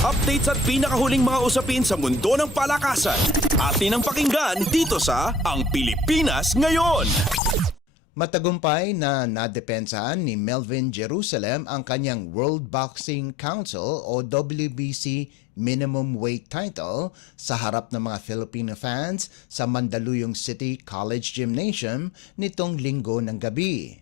Updates at pinakahuling mga usapin sa mundo ng palakasan. Atin ang pakinggan dito sa Ang Pilipinas Ngayon. Matagumpay na nadepensahan ni Melvin Jerusalem ang kanyang World Boxing Council o WBC minimum weight title sa harap ng mga Filipino fans sa Mandaluyong City College Gymnasium nitong Linggo ng gabi.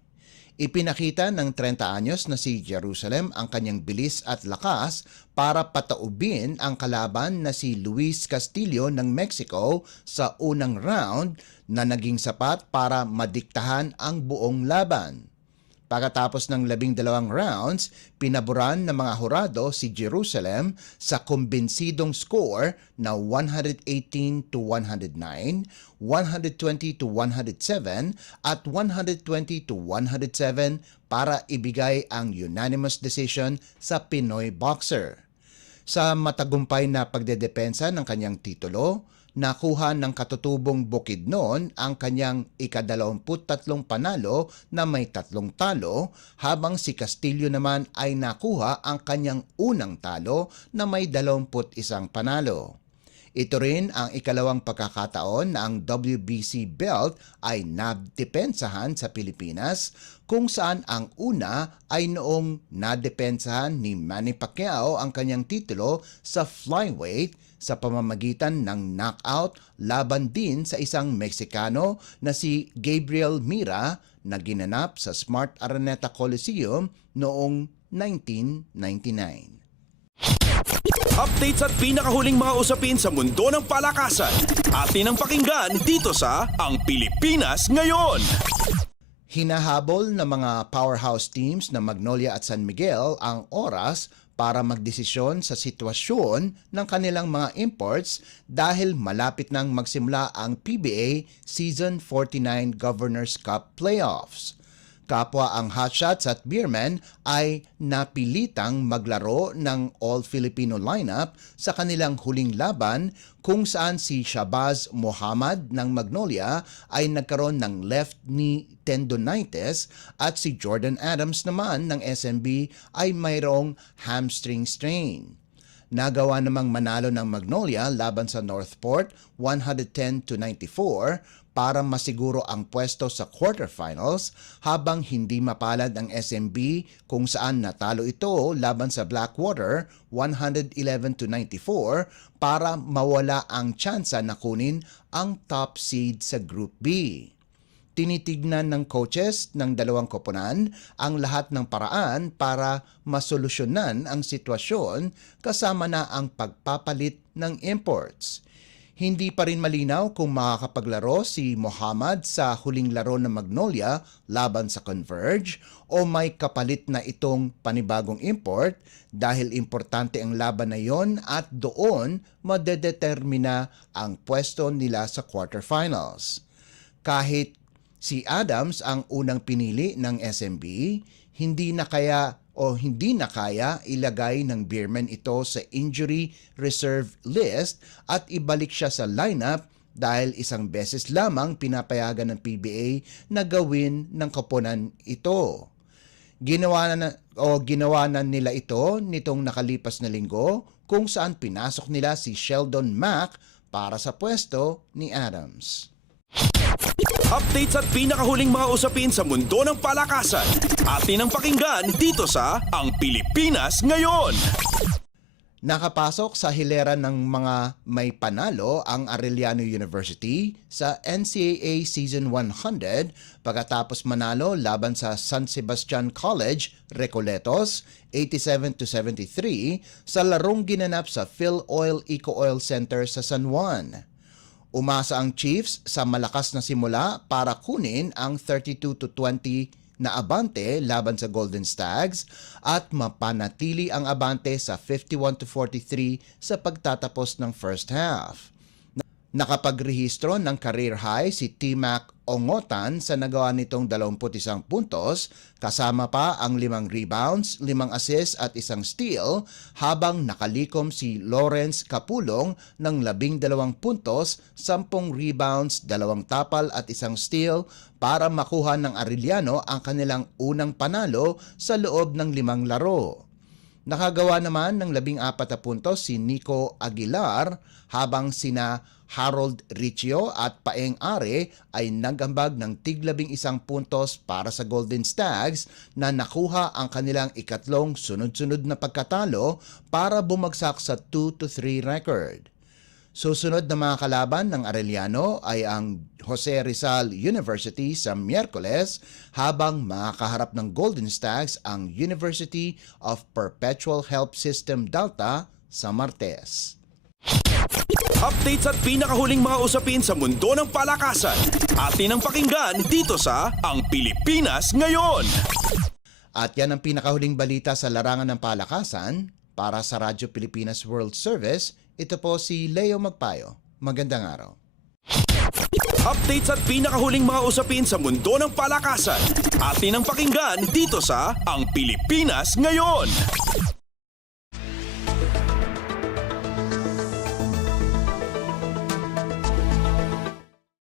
Ipinakita ng 30 anyos na si Jerusalem ang kanyang bilis at lakas para pataubin ang kalaban na si Luis Castillo ng Mexico sa unang round na naging sapat para madiktahan ang buong laban. Pagkatapos ng 12 rounds, pinaboran ng mga hurado si Jerusalem sa kumbinsidong score na 118-109, 120-107 at 120-107 para ibigay ang unanimous decision sa Pinoy boxer. Sa matagumpay na pagdedepensa ng kanyang titulo, nakuha ng katutubong Bukidnon ang kanyang ika-23 panalo na may 3 talo, habang si Castillo naman ay nakuha ang kanyang unang talo na may 21 panalo. Ito rin ang ikalawang pagkakataon na ang WBC belt ay nadepensahan sa Pilipinas, kung saan ang una ay noong nadepensahan ni Manny Pacquiao ang kanyang titulo sa flyweight sa pamamagitan ng knockout laban din sa isang Meksikano na si Gabriel Mira na ginanap sa Smart Araneta Coliseum noong 1999. Updates at pinakahuling mga usapin sa mundo ng palakasan. Atin ang pakinggan dito sa Ang Pilipinas Ngayon. Hinahabol ng mga powerhouse teams na Magnolia at San Miguel ang oras para magdesisyon sa sitwasyon ng kanilang mga imports dahil malapit nang magsimula ang PBA Season 49 Governors Cup Playoffs. Kapwa ang Hotshots at Beermen ay napilitang maglaro ng All-Filipino lineup sa kanilang huling laban, kung saan si Shabazz Muhammad ng Magnolia ay nagkaroon ng left knee tendonitis at si Jordan Adams naman ng SMB ay mayroong hamstring strain. Nagawa namang manalo ng Magnolia laban sa Northport 110-94 para masiguro ang pwesto sa quarterfinals, habang hindi mapalad ang SMB kung saan natalo ito laban sa Blackwater 111-94 para mawala ang tsansa na kunin ang top seed sa Group B. Tinitignan ng coaches ng dalawang koponan ang lahat ng paraan para masolusyonan ang sitwasyon, kasama na ang pagpapalit ng imports. Hindi pa rin malinaw kung makakapaglaro si Muhammad sa huling laro ng Magnolia laban sa Converge o may kapalit na itong panibagong import, dahil importante ang laban na yon at doon madedetermina ang pwesto nila sa quarterfinals. Kahit si Adams ang unang pinili ng SMB, hindi na kaya ilagay ng Beermen ito sa injury reserve list at ibalik siya sa lineup dahil isang beses lamang pinapayagan ng PBA na gawin ng koponan ito. Ginawa na nila ito nitong nakalipas na linggo, kung saan pinasok nila si Sheldon Mack para sa pwesto ni Adams. Updates at pinakahuling mga usapin sa mundo ng palakasan. Atin ang pakinggan dito sa Ang Pilipinas Ngayon. Nakapasok sa hilera ng mga may panalo ang Arellano University sa NCAA Season 100 pagkatapos manalo laban sa San Sebastian College, Recoletos 87-73 sa larong ginanap sa PhilOil Eco Oil Center sa San Juan. Umasa ang Chiefs sa malakas na simula para kunin ang 32-20 na abante laban sa Golden Stags at mapanatili ang abante sa 51-43 sa pagtatapos ng first half. Nakapagrehistro ng career high si T-Mac Ongotan sa nagawa nitong 21 puntos, kasama pa ang 5 rebounds, 5 assists at 1 steal, habang nakalikom si Lawrence Capulong ng 12 puntos, 10 rebounds, 2 tapal at 1 steal para makuha ng Arellano ang kanilang unang panalo sa loob ng 5 laro. Nakagawa naman ng 14 na puntos si Nico Aguilar habang sina Harold Riccio at Paeng Are ay nagambag ng tig-11 puntos para sa Golden Stags na nakuha ang kanilang ikatlong sunod-sunod na pagkatalo para bumagsak sa 2-3 record. Susunod na mga kalaban ng Arellano ay ang Jose Rizal University sa Miyerkules habang makakaharap ng Golden Stags ang University of Perpetual Help System Delta sa Martes. Updates at pinakahuling mga usapin sa mundo ng palakasan. Atin ang pakinggan dito sa Ang Pilipinas Ngayon. At yan ang pinakahuling balita sa larangan ng palakasan. Para sa Radyo Pilipinas World Service, ito po si Leo Magpayo. Magandang araw. Updates at pinakahuling mga usapin sa mundo ng palakasan. Atin ang pakinggan dito sa Ang Pilipinas Ngayon.